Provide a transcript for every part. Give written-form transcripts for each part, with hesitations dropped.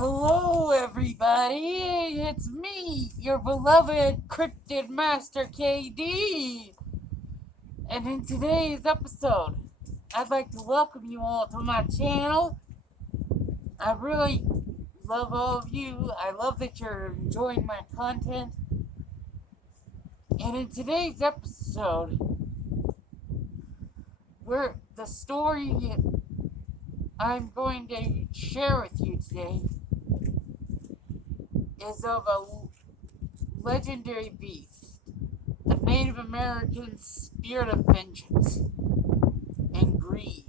Hello, everybody! It's me, your beloved Cryptidmasterkd! And in today's episode, I'd like to welcome you all to my channel. I really love all of you. I love that you're enjoying my content. And in today's episode, the story I'm going to share with you today is of a legendary beast, the Native American spirit of vengeance and greed,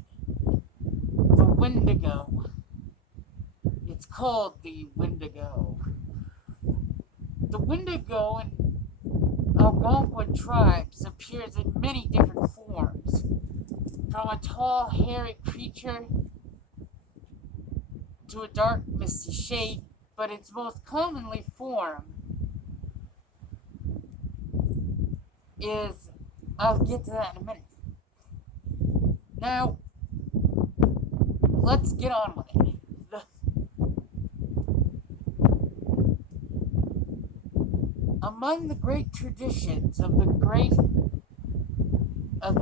the Wendigo. It's called the Wendigo. The Wendigo in Algonquin tribes appears in many different forms, from a tall, hairy creature to a dark, misty shade, but its most commonly form is, I'll get to that in a minute. Now, let's get on with it. Among the great traditions of the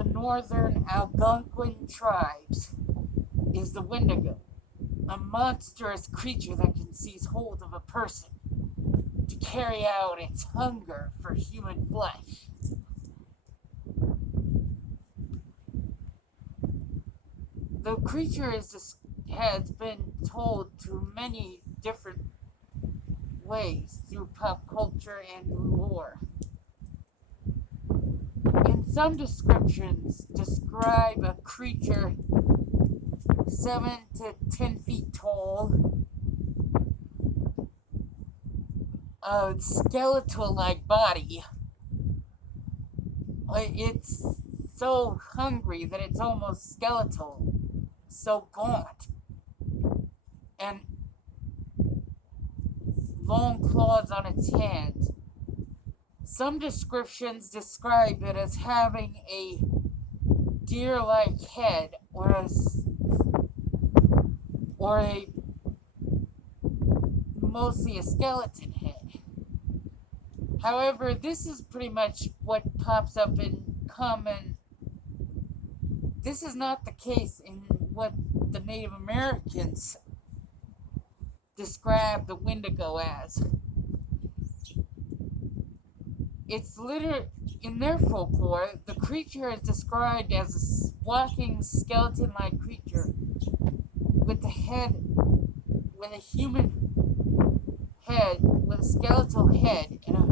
northern Algonquin tribes is the Wendigo, a monstrous creature that can seize hold of a person to carry out its hunger for human flesh. The creature has been told through many different ways through pop culture and lore. And some descriptions describe a creature 7 to 10 feet tall, a skeletal-like body. It's so hungry that it's almost skeletal, so gaunt, and long claws on its hands. Some descriptions describe it as having a deer-like head or mostly a skeleton head. However, this is pretty much what pops up in common. This is not the case in what the Native Americans describe the Wendigo as. It's in their folklore, the creature is described as a walking skeleton-like creature with a human head, with a skeletal head and a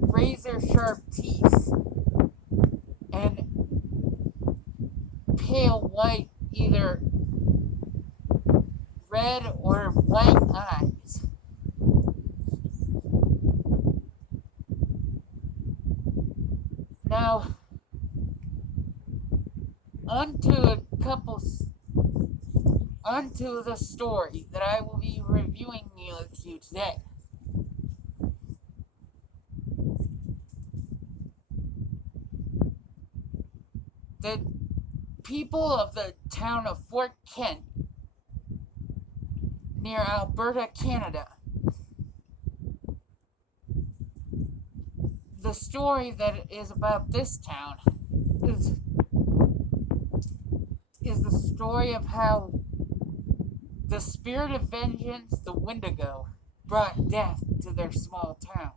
razor-sharp teeth and pale white, either red or white eyes. Now, onto the story that I will be reviewing with you today. The people of the town of Fort Kent, near Alberta, Canada. The story that is about this town is the story of how the spirit of vengeance, the Wendigo, brought death to their small town.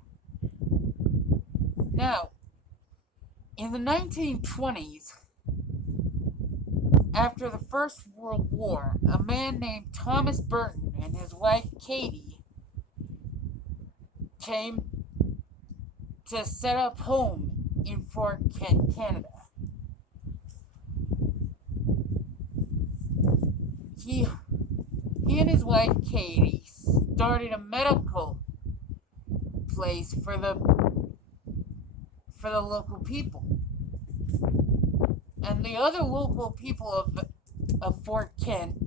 Now, in the 1920s, after the First World War, a man named Thomas Burton and his wife Katie came to set up home in Fort Kent, Canada. He and his wife Katie started a medical place for the local people. And the other local people of Fort Kent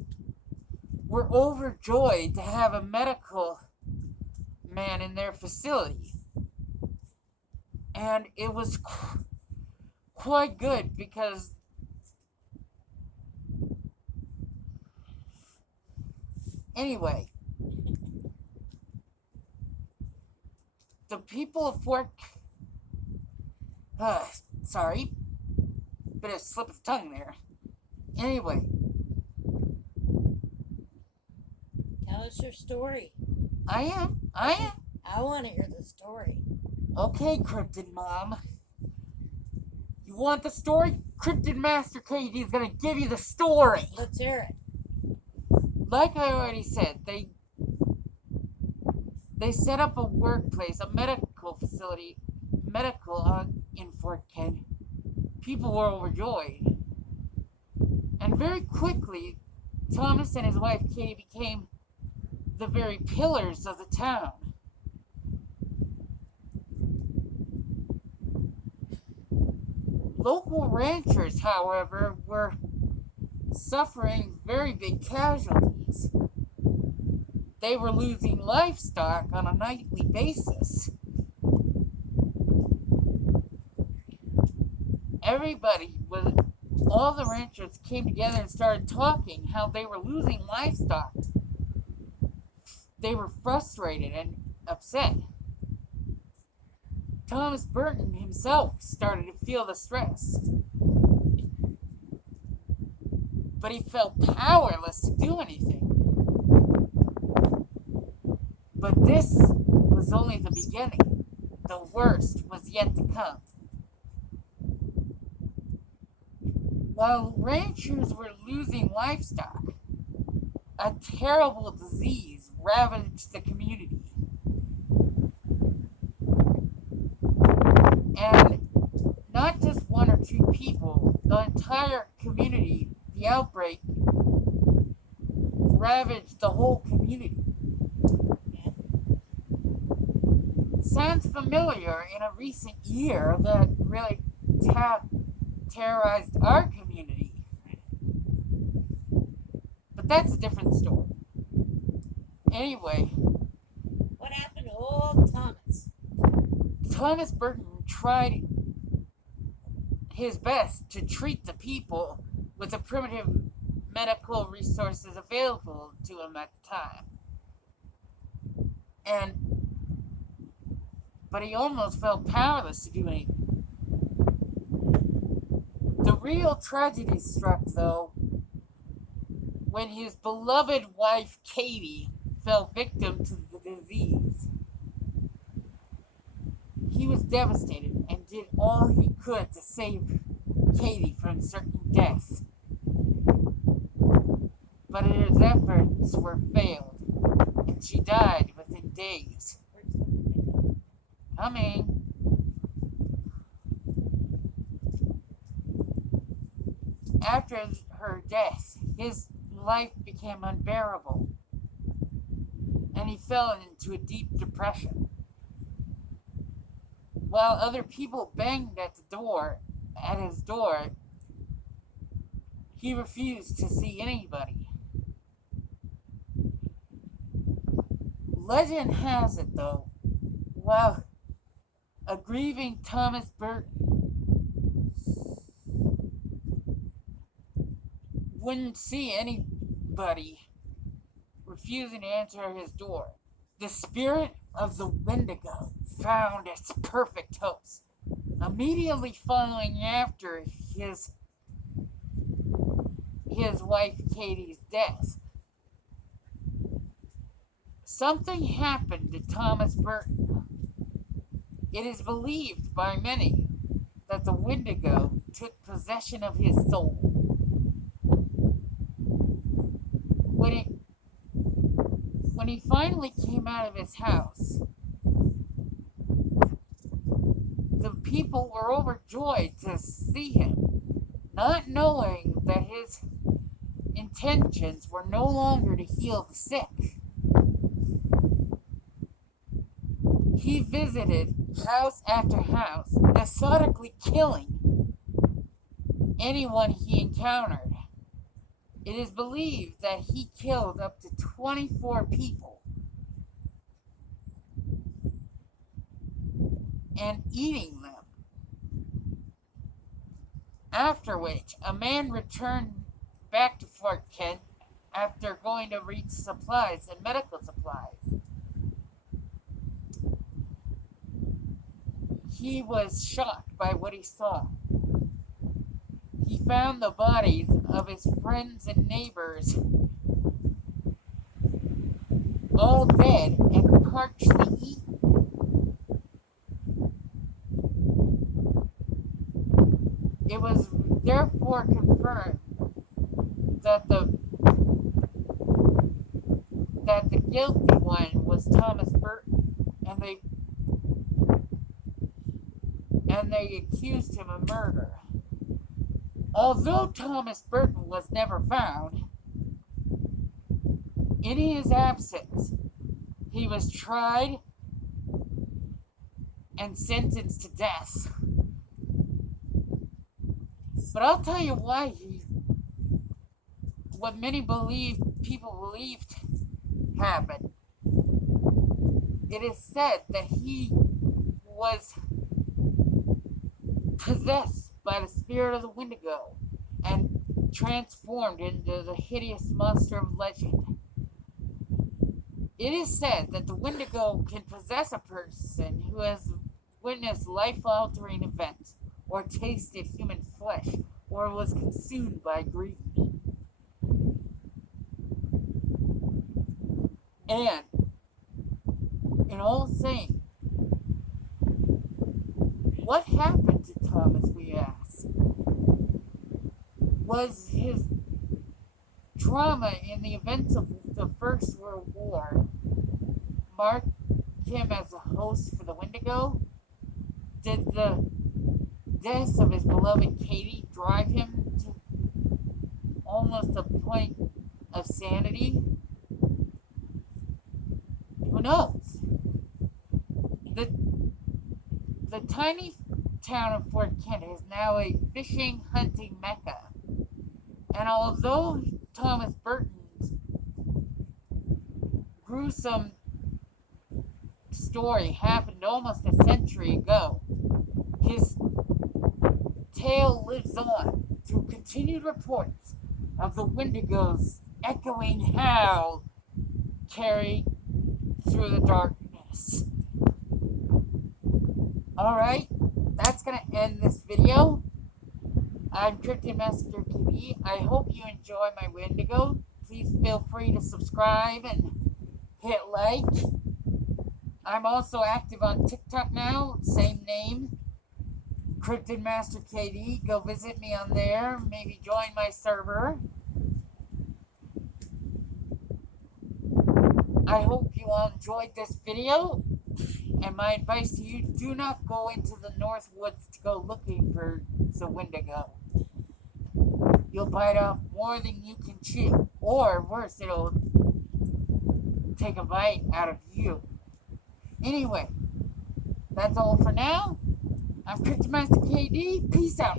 were overjoyed to have a medical man in their facility. And it was quite good because Anyway, the people of Fort... sorry. Bit of slip of the tongue there. Anyway. Tell us your story. I am. I want to hear the story. Okay, Cryptid Mom. You want the story? Cryptidmasterkd is gonna give you the story. Let's hear it. Like I already said, they set up a workplace, a medical facility, in Fort Kent. People were overjoyed. And very quickly, Thomas and his wife Katie became the very pillars of the town. Local ranchers, however, were suffering very big casualties. They were losing livestock on a nightly basis. All the ranchers came together and started talking how they were losing livestock. They were frustrated and upset. Thomas Burton himself started to feel the stress. But he felt powerless to do anything. But this was only the beginning. The worst was yet to come. While ranchers were losing livestock, a terrible disease ravaged the community. And not just one or two people, the entire community, the outbreak ravaged the whole community. Sounds familiar in a recent year that really terrorized our community. But that's a different story. Anyway. What happened to old Thomas? Thomas Burton tried his best to treat the people with the primitive medical resources available to him at the time. But he almost felt powerless to do anything. The real tragedy struck, though, when his beloved wife, Katie, fell victim to the disease. He was devastated and did all he could to save Katie from certain death. But his efforts were failed, and she died within days. Coming. After her death, his life became unbearable, and he fell into a deep depression. While other people banged at his door, he refused to see anybody. Legend has it, though, while a grieving Thomas Burton wouldn't see anybody, refusing to answer his door, the spirit of the Wendigo found its perfect host. Immediately following after his wife Katie's death, something happened to Thomas Burton. It is believed by many that the Wendigo took possession of his soul. When he finally came out of his house, the people were overjoyed to see him, not knowing that his intentions were no longer to heal the sick. He visited house after house, methodically killing anyone he encountered. It is believed that he killed up to 24 people, and eating them. After which, a man returned back to Fort Kent after going to reach supplies and medical supplies. He was shocked by what he saw. He found the bodies of his friends and neighbors all dead and partially eaten. It was therefore confirmed that the guilty one was Thomas Burton, and they accused him of murder. Although Thomas Burton was never found, in his absence, he was tried and sentenced to death. But I'll tell you what many people believed happened. It is said that he was possessed by the spirit of the Wendigo and transformed into the hideous monster of legend. It is said that the Wendigo can possess a person who has witnessed life-altering events, or tasted human flesh, or was consumed by greed. And, in all saying, what happened to Thomas, we ask? Was his trauma in the events of the First World War mark him as a host for the Wendigo? Did the death of his beloved Katie drive him to almost a point of sanity? Who knows? The tiny town of Fort Kent is now a fishing, hunting mecca. And although Thomas Burton's gruesome story happened almost a century ago, his tale lives on through continued reports of the Wendigos echoing howl carried through the darkness. Alright, that's going to end this video. I'm Cryptidmasterkd. I hope you enjoy my Wendigo. Please feel free to subscribe and hit like. I'm also active on TikTok now, same name, Cryptidmasterkd. Go visit me on there. Maybe join my server. I hope you all enjoyed this video. And my advice to you, do not go into the North Woods to go looking for the Wendigo. You'll bite off more than you can chew. Or worse, it'll take a bite out of you. Anyway, that's all for now. I'm Cryptidmasterkd. Peace out.